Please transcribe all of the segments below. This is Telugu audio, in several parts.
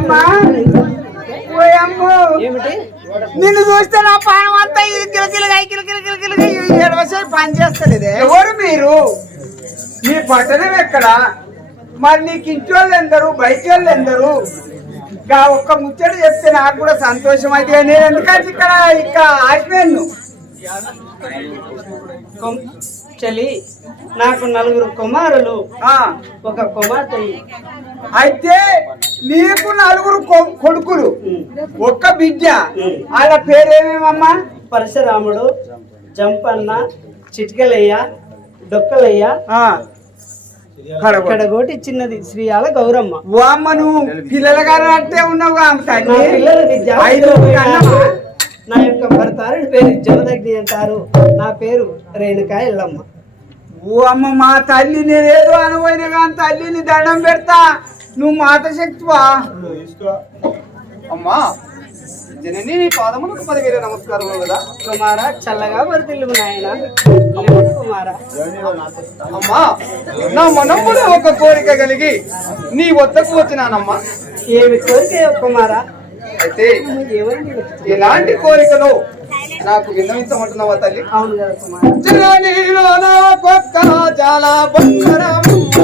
అమ్మా. ఓయమ్మో ఏమిటి? నిన్ను చూస్తే నా పానం అంతా ఇది కిలకిలగా కిలకిల కిలకిలగా ఏడవసే పని చేస్తలేదే. ఎవరు మీరు? మీ పట్టణం ఎక్కడ? మరి నీకు ఇంటి వాళ్ళు ఎందరు? బయట వాళ్ళు ఎందరు? ఇంకా ఒక్క ముచ్చట చెప్తే నాకు కూడా సంతోషం అయితే. నేను ఎందుకంటే ఇక్కడ? ఇక్కడ ఆగిపోయాను. కొం- చలి నాకు నలుగురు కుమారులు ఆ, ఒక కుమార్తె. అయితే నీకు నలుగురు కొడుకులు. ఒక్క బిడ్డ. వాళ్ళ పేరేమేమమ్మా? పరశురాముడు జంపన్న చిటికలయ్య డొక్కలయ్య. కడగోటి చిన్నది శ్రీయాల గౌరమ్మ. నువ్వు పిల్లల గారు అంటే ఉన్నావు నా యొక్క భర్తారుడి పేరు జమదగ్ని అంటారు. నా పేరు రేణుకా ఎల్లమ్మ. ఓ అమ్మ మా తల్లి నేనేదో అనువైన కానీ తల్లిని దండం పెడతా. నువ్వు మాత శక్తివా? అమ్మా జనని నీ పాదములకు పదివేల నమస్కారములు కదా. కుమార చల్లగా వరదిల్లు నాయన. కుమార. అమ్మా నా మనములో ఒక కోరిక కలిగి నీ వద్దకు వచ్చినానమ్మా. ఏమి కోరిక కుమార? అయితే ఎలాంటి కోరికలు నాకు విన్నవించమంటున్నావా తల్లి? అవును చాలా బంగారమమ్మ,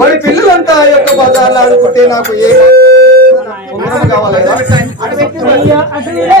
మరి పిల్లలంతా ఆ యొక్క బజార్లో ఆడుకుంటే నాకు ఏ కావాలి? అయ్యో అటులే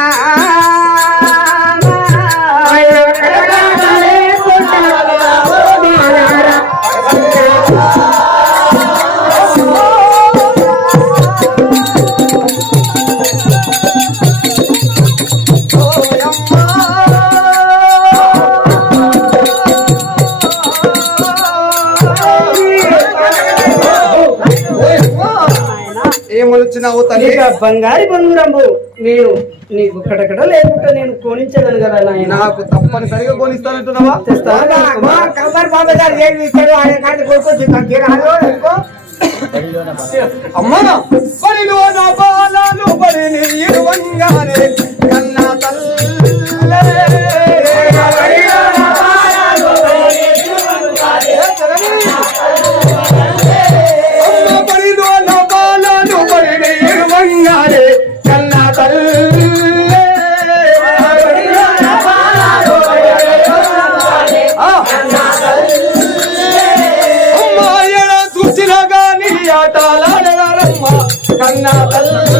ఏమొచ్చినావు తల్లి. బంగారి బంగారము నేను నీకు కడకడ లేకుండా నేను కోణించగలను కదా నాయన? నాకు తప్పనిసరిగా కొనిస్తానంటున్నావా? బాబా గారు ఏమి ఆయన కాదు నా కన్న తల్లే. కన్న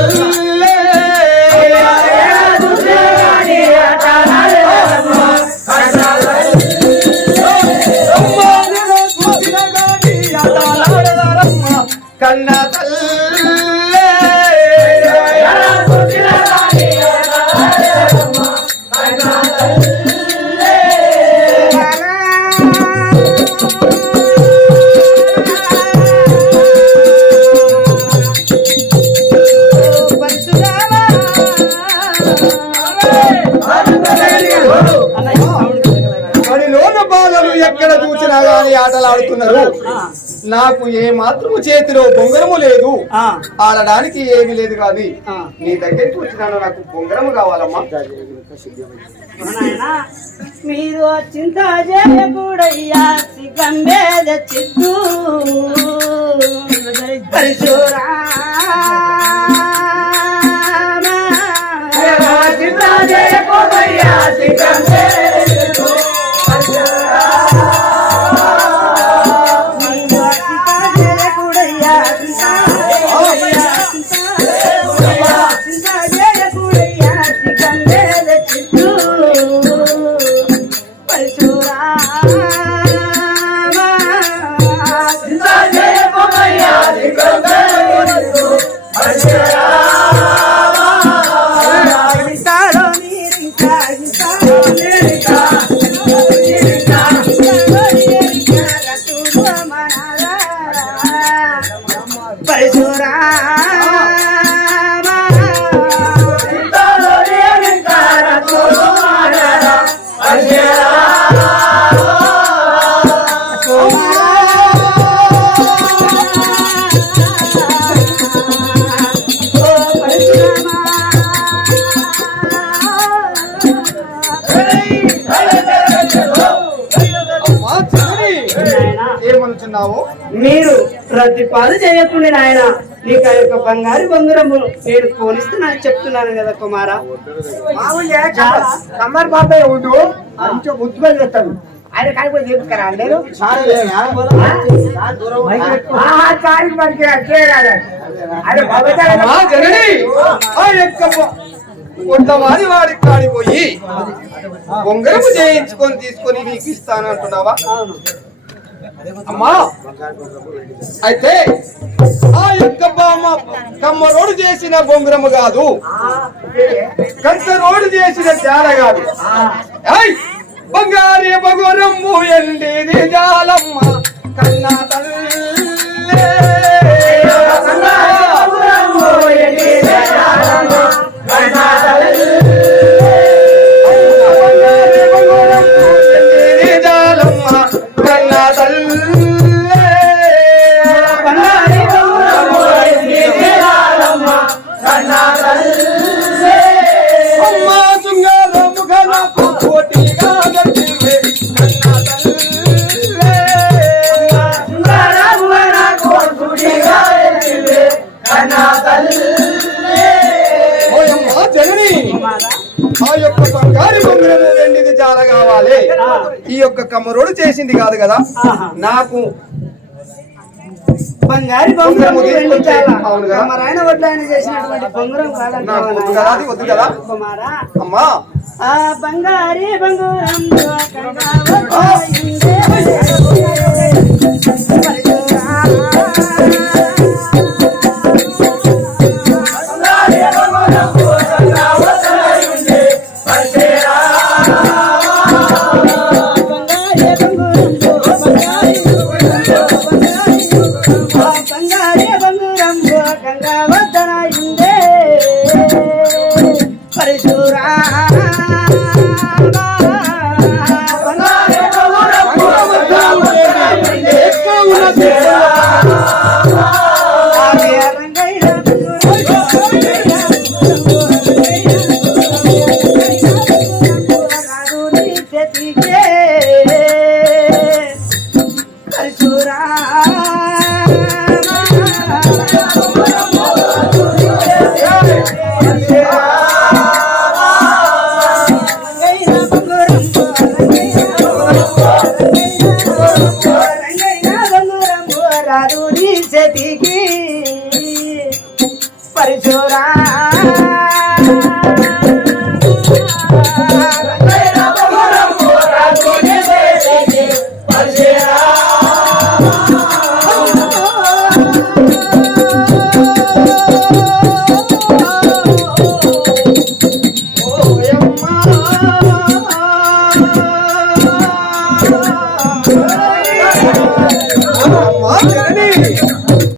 గాని ఆటలాడుతున్నారు నాకు ఏ మాత్రము చేతిలో బొంగరము లేదు. ఆ, ఆడడానికి ఏమీ లేదు కానీ ఆ. నీ దగ్గరికి వచ్చినాను నాకు బొంగరము కావాలమ్మా. మీరు చింత చేయకూడయ్యా సిగంబేద చిత్తూ. అమ్మా, మీరు ప్రతిపాదు చేయకుండా నాయన. నీకు ఆ యొక్క బంగారు బంగారము నేను కోనిస్తున్నాను చెప్తున్నాను కదా కుమారా. కమ్మర్ బాబాయ్ ఉండు ముద్దుగా చేస్తాడు ఆయన తీసుకురా నేను మనకి అరే బాబాయ్ బొ- కొంతవారి వాడి కాడిపోయి బొంగరము చేయించుకొని తీసుకొని నీకు ఇస్తాను అంటున్నావా? అమ్మా! అయితే ఆ యొక్క బామ్మ కమ్మ రోడ్డు చేసిన బొంగరము కాదు. కంత రోడ్డు చేసిన జాల కాదు. ఏయ్! బంగారి బగురమ్ము జాలమ్మ కన్నా తల్లి ఆ యొక్క బంగారు బొంగరము వెండిది చాలా కావాలి. ఈ యొక్క కమ్మరోడు చేసింది కాదు కదా. నాకు బంగారు కదా. కుమారాయన వడ్లాయన చేసినటువంటి బొంగరం నాకు వద్దు కదా? అమ్మా. బంగారి బంగారం బంగారే